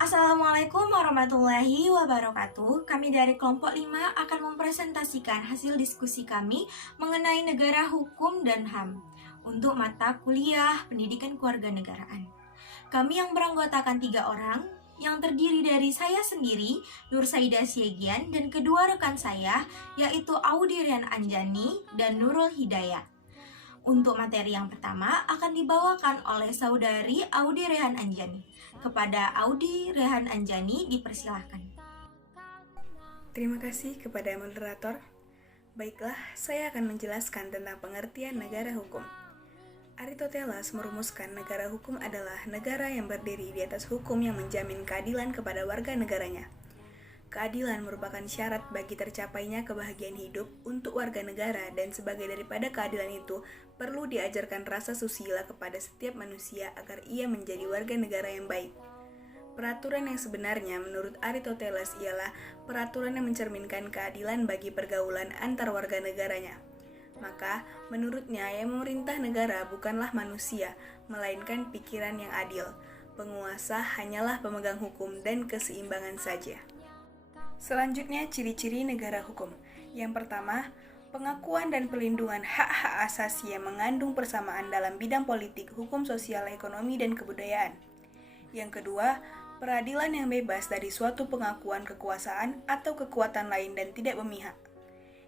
Assalamualaikum warahmatullahi wabarakatuh. Kami dari kelompok 5 akan mempresentasikan hasil diskusi kami mengenai negara hukum dan HAM untuk mata kuliah pendidikan kewarganegaraan. Kami yang beranggotakan 3 orang, yang terdiri dari saya sendiri, Nur Saida Siegian, dan kedua rekan saya, yaitu Audi Rian Anjani dan Nurul Hidayah. Untuk materi yang pertama akan dibawakan oleh saudari Audi Rehan Anjani. Kepada Audi Rehan Anjani dipersilahkan. Terima kasih kepada moderator. Baiklah, saya akan menjelaskan tentang pengertian negara hukum. Aristoteles merumuskan negara hukum adalah negara yang berdiri di atas hukum yang menjamin keadilan kepada warga negaranya. Keadilan merupakan syarat bagi tercapainya kebahagiaan hidup untuk warga negara, dan sebagai daripada keadilan itu, perlu diajarkan rasa susila kepada setiap manusia agar ia menjadi warga negara yang baik. Peraturan yang sebenarnya menurut Aristoteles ialah peraturan yang mencerminkan keadilan bagi pergaulan antar warga negaranya. Maka, menurutnya yang memerintah negara bukanlah manusia, melainkan pikiran yang adil. Penguasa hanyalah pemegang hukum dan keseimbangan saja. Selanjutnya, ciri-ciri negara hukum. Yang pertama, pengakuan dan pelindungan hak-hak asasi yang mengandung persamaan dalam bidang politik, hukum sosial, ekonomi, dan kebudayaan. Yang kedua, peradilan yang bebas dari suatu pengakuan kekuasaan atau kekuatan lain dan tidak memihak.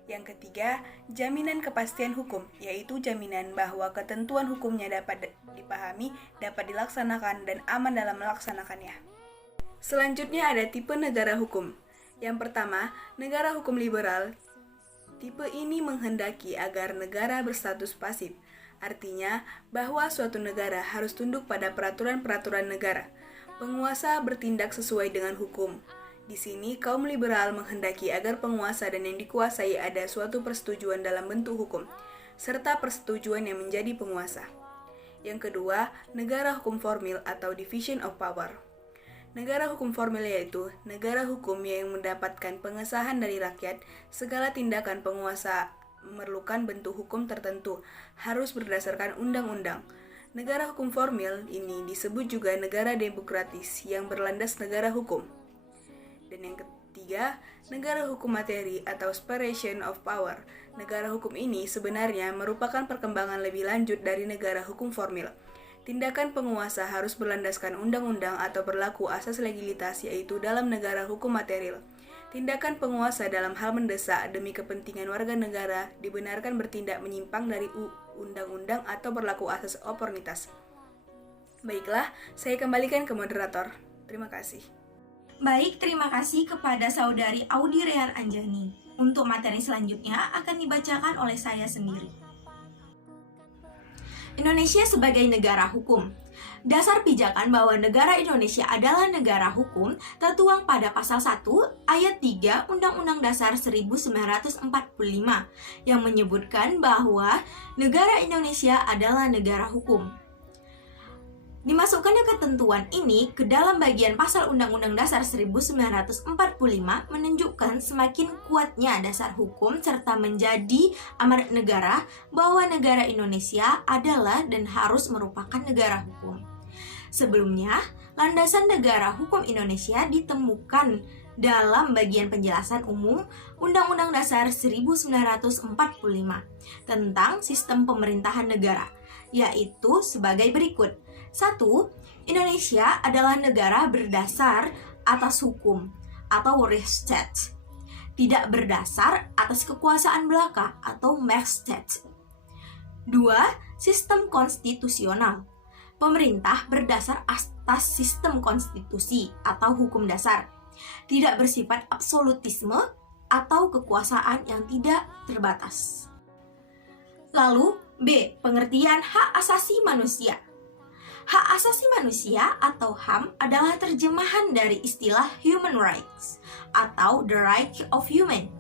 Yang ketiga, jaminan kepastian hukum, yaitu jaminan bahwa ketentuan hukumnya dapat dipahami, dapat dilaksanakan, dan aman dalam melaksanakannya. Selanjutnya ada tipe negara hukum. Yang pertama, negara hukum liberal. Tipe ini menghendaki agar negara berstatus pasif, artinya bahwa suatu negara harus tunduk pada peraturan-peraturan negara. Penguasa bertindak sesuai dengan hukum. Di sini, kaum liberal menghendaki agar penguasa dan yang dikuasai ada suatu persetujuan dalam bentuk hukum, serta persetujuan yang menjadi penguasa. Yang kedua, negara hukum formil atau division of power. Negara hukum formil yaitu negara hukum yang mendapatkan pengesahan dari rakyat. Segala tindakan penguasa memerlukan bentuk hukum tertentu, harus berdasarkan undang-undang. Negara hukum formil ini disebut juga negara demokratis yang berlandas negara hukum. Dan yang ketiga, negara hukum materi atau separation of power. Negara hukum ini sebenarnya merupakan perkembangan lebih lanjut dari negara hukum formil. Tindakan penguasa harus berlandaskan undang-undang atau berlaku asas legalitas, yaitu dalam negara hukum material. Tindakan penguasa dalam hal mendesak demi kepentingan warga negara dibenarkan bertindak menyimpang dari undang-undang atau berlaku asas oportunitas. Baiklah, saya kembalikan ke moderator. Terima kasih. Baik, terima kasih kepada saudari Audi Rehan Anjani. Untuk materi selanjutnya akan dibacakan oleh saya sendiri. Indonesia sebagai negara hukum. Dasar pijakan bahwa negara Indonesia adalah negara hukum tertuang pada pasal 1 ayat 3 Undang-Undang Dasar 1945 yang menyebutkan bahwa negara Indonesia adalah negara hukum. Dimasukkannya ketentuan ini ke dalam bagian pasal Undang-Undang Dasar 1945 menunjukkan semakin kuatnya dasar hukum serta menjadi amanat negara bahwa negara Indonesia adalah dan harus merupakan negara hukum. Sebelumnya, landasan negara hukum Indonesia ditemukan dalam bagian penjelasan umum Undang-Undang Dasar 1945 tentang sistem pemerintahan negara, yaitu sebagai berikut. 1. Indonesia adalah negara berdasar atas hukum atau Rechtsstaat, tidak berdasar atas kekuasaan belaka atau Machtsstaat. 2. Sistem konstitusional. Pemerintah berdasar atas sistem konstitusi atau hukum dasar, tidak bersifat absolutisme atau kekuasaan yang tidak terbatas. Lalu, B. Pengertian hak asasi manusia. Hak asasi manusia atau HAM adalah terjemahan dari istilah human rights atau the right of human.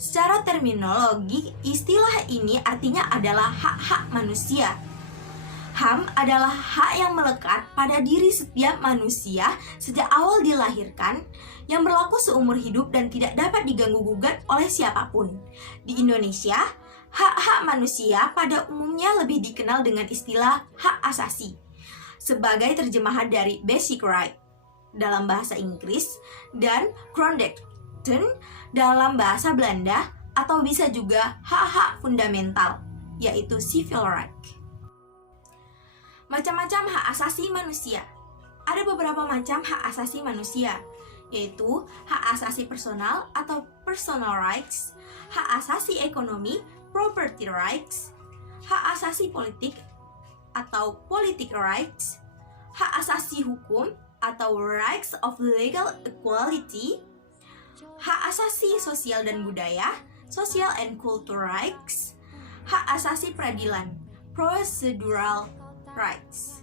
Secara terminologi, istilah ini artinya adalah hak-hak manusia. HAM adalah hak yang melekat pada diri setiap manusia sejak awal dilahirkan, yang berlaku seumur hidup dan tidak dapat diganggu-gugat oleh siapapun. Di Indonesia, hak-hak manusia pada umumnya lebih dikenal dengan istilah hak asasi, sebagai terjemahan dari basic right. dalam bahasa Inggris dan grondrechten dalam bahasa Belanda, atau bisa juga hak-hak fundamental, yaitu civil right. Macam-macam hak asasi manusia. Ada beberapa macam hak asasi manusia, yaitu hak asasi personal atau personal rights, hak asasi ekonomi, property rights, hak asasi politik atau politic rights, hak asasi hukum atau rights of legal equality, hak asasi sosial dan budaya, social and cultural rights, hak asasi peradilan, procedural rights.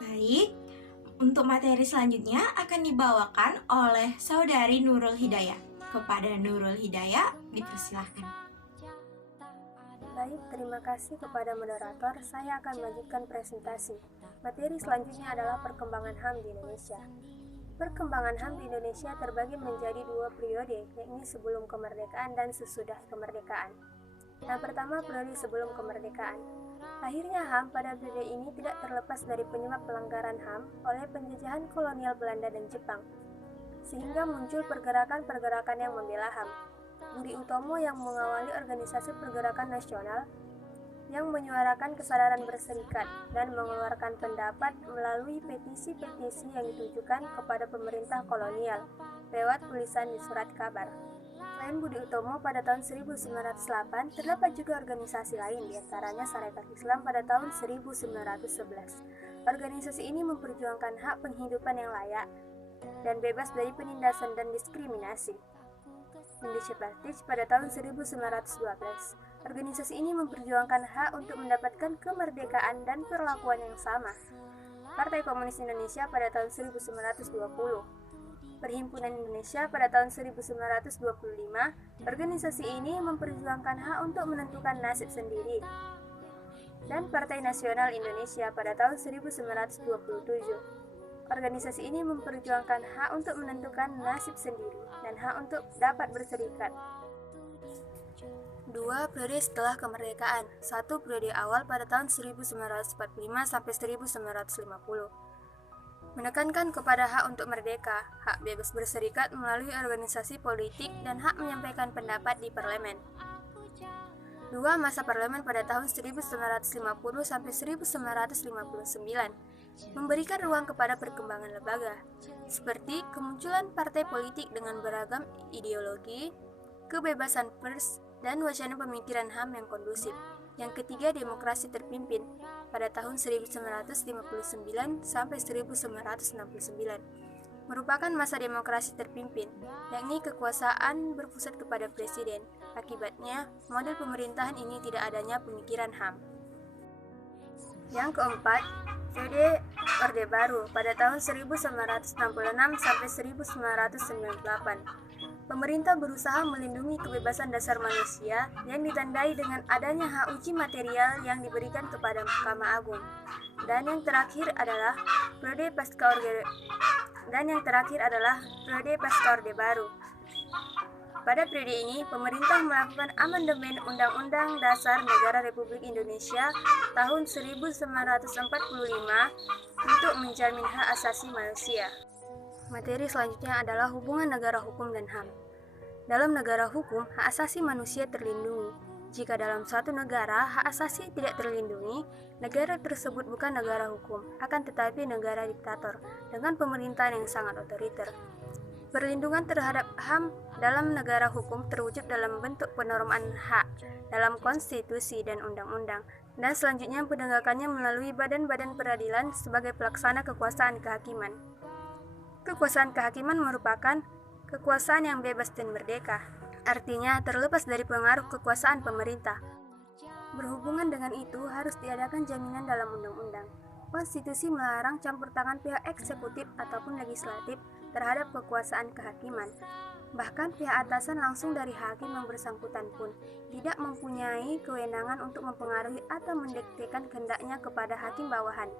Baik, untuk materi selanjutnya akan dibawakan oleh Saudari Nurul Hidayah. Kepada Nurul Hidayah, dipersilahkan. Baik, terima kasih kepada moderator. Saya akan melanjutkan presentasi. Materi selanjutnya adalah perkembangan HAM di Indonesia. Perkembangan HAM di Indonesia terbagi menjadi dua periode, yakni sebelum kemerdekaan dan sesudah kemerdekaan. Yang pertama, periode sebelum kemerdekaan. Lahirnya HAM pada periode ini tidak terlepas dari penyebab pelanggaran HAM oleh penjajahan kolonial Belanda dan Jepang, sehingga muncul pergerakan-pergerakan yang membela HAM. Budi Utomo yang mengawali organisasi pergerakan nasional yang menyuarakan kesadaran berserikat dan mengeluarkan pendapat melalui petisi-petisi yang ditujukan kepada pemerintah kolonial lewat tulisan di surat kabar. Selain Budi Utomo, pada tahun 1908 terdapat juga organisasi lain, diantaranya Sarekat Islam pada tahun 1911. Organisasi ini memperjuangkan hak penghidupan yang layak dan bebas dari penindasan dan diskriminasi. Indonesia Baptis pada tahun 1912. Organisasi ini memperjuangkan hak untuk mendapatkan kemerdekaan dan perlakuan yang sama. Partai Komunis Indonesia pada tahun 1920. Perhimpunan Indonesia pada tahun 1925, organisasi ini memperjuangkan hak untuk menentukan nasib sendiri. Dan Partai Nasional Indonesia pada tahun 1927. Organisasi ini memperjuangkan hak untuk menentukan nasib sendiri dan hak untuk dapat berserikat. 2. Periode setelah kemerdekaan. 1. Periode awal pada tahun 1945 sampai 1950. Menekankan kepada hak untuk merdeka, hak bebas berserikat melalui organisasi politik, dan hak menyampaikan pendapat di parlemen. 2. Masa parlemen pada tahun 1950 sampai 1959 memberikan ruang kepada perkembangan lembaga, seperti kemunculan partai politik dengan beragam ideologi, kebebasan pers, dan wacana pemikiran HAM yang kondusif. Yang ketiga, demokrasi terpimpin pada tahun 1959 sampai 1969 merupakan masa demokrasi terpimpin, yakni kekuasaan berpusat kepada presiden. Akibatnya, model pemerintahan ini tidak adanya pemikiran HAM. Yang keempat, periode Orde Baru pada tahun 1966 sampai 1998. Pemerintah berusaha melindungi kebebasan dasar manusia yang ditandai dengan adanya hak uji material yang diberikan kepada Mahkamah Agung. Dan yang terakhir adalah periode pasca Orde Baru. Pada periode ini, pemerintah melakukan amandemen Undang-Undang Dasar Negara Republik Indonesia tahun 1945 untuk menjamin hak asasi manusia. Materi selanjutnya adalah hubungan negara hukum dan HAM. Dalam negara hukum, hak asasi manusia terlindungi. Jika dalam suatu negara hak asasi tidak terlindungi, negara tersebut bukan negara hukum, akan tetapi negara diktator dengan pemerintahan yang sangat otoriter. Perlindungan terhadap HAM dalam negara hukum terwujud dalam bentuk penormaan hak dalam konstitusi dan undang-undang, dan selanjutnya penegakannya melalui badan-badan peradilan sebagai pelaksana kekuasaan kehakiman. Kekuasaan kehakiman merupakan kekuasaan yang bebas dan merdeka, artinya terlepas dari pengaruh kekuasaan pemerintah. Berhubungan dengan itu, harus diadakan jaminan dalam undang-undang. Konstitusi melarang campur tangan pihak eksekutif ataupun legislatif terhadap kekuasaan kehakiman. Bahkan pihak atasan langsung dari hakim yang bersangkutan pun tidak mempunyai kewenangan untuk mempengaruhi atau mendiktekan kehendaknya kepada hakim bawahan.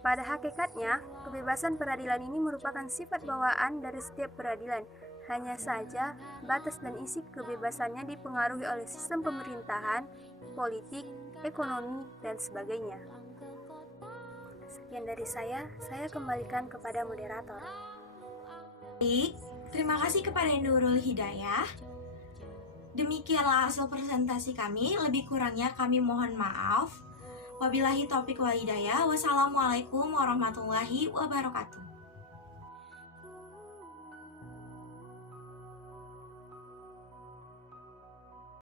Pada hakikatnya, kebebasan peradilan ini merupakan sifat bawaan dari setiap peradilan. Hanya saja, batas dan isi kebebasannya dipengaruhi oleh sistem pemerintahan, politik, ekonomi, dan sebagainya. Sekian dari saya kembalikan kepada moderator. Baik, terima kasih kepada Nurul Hidayah. Demikianlah hasil presentasi kami, lebih kurangnya kami mohon maaf. Wabillahi taufiq wal hidayah. Wassalamualaikum warahmatullahi wabarakatuh.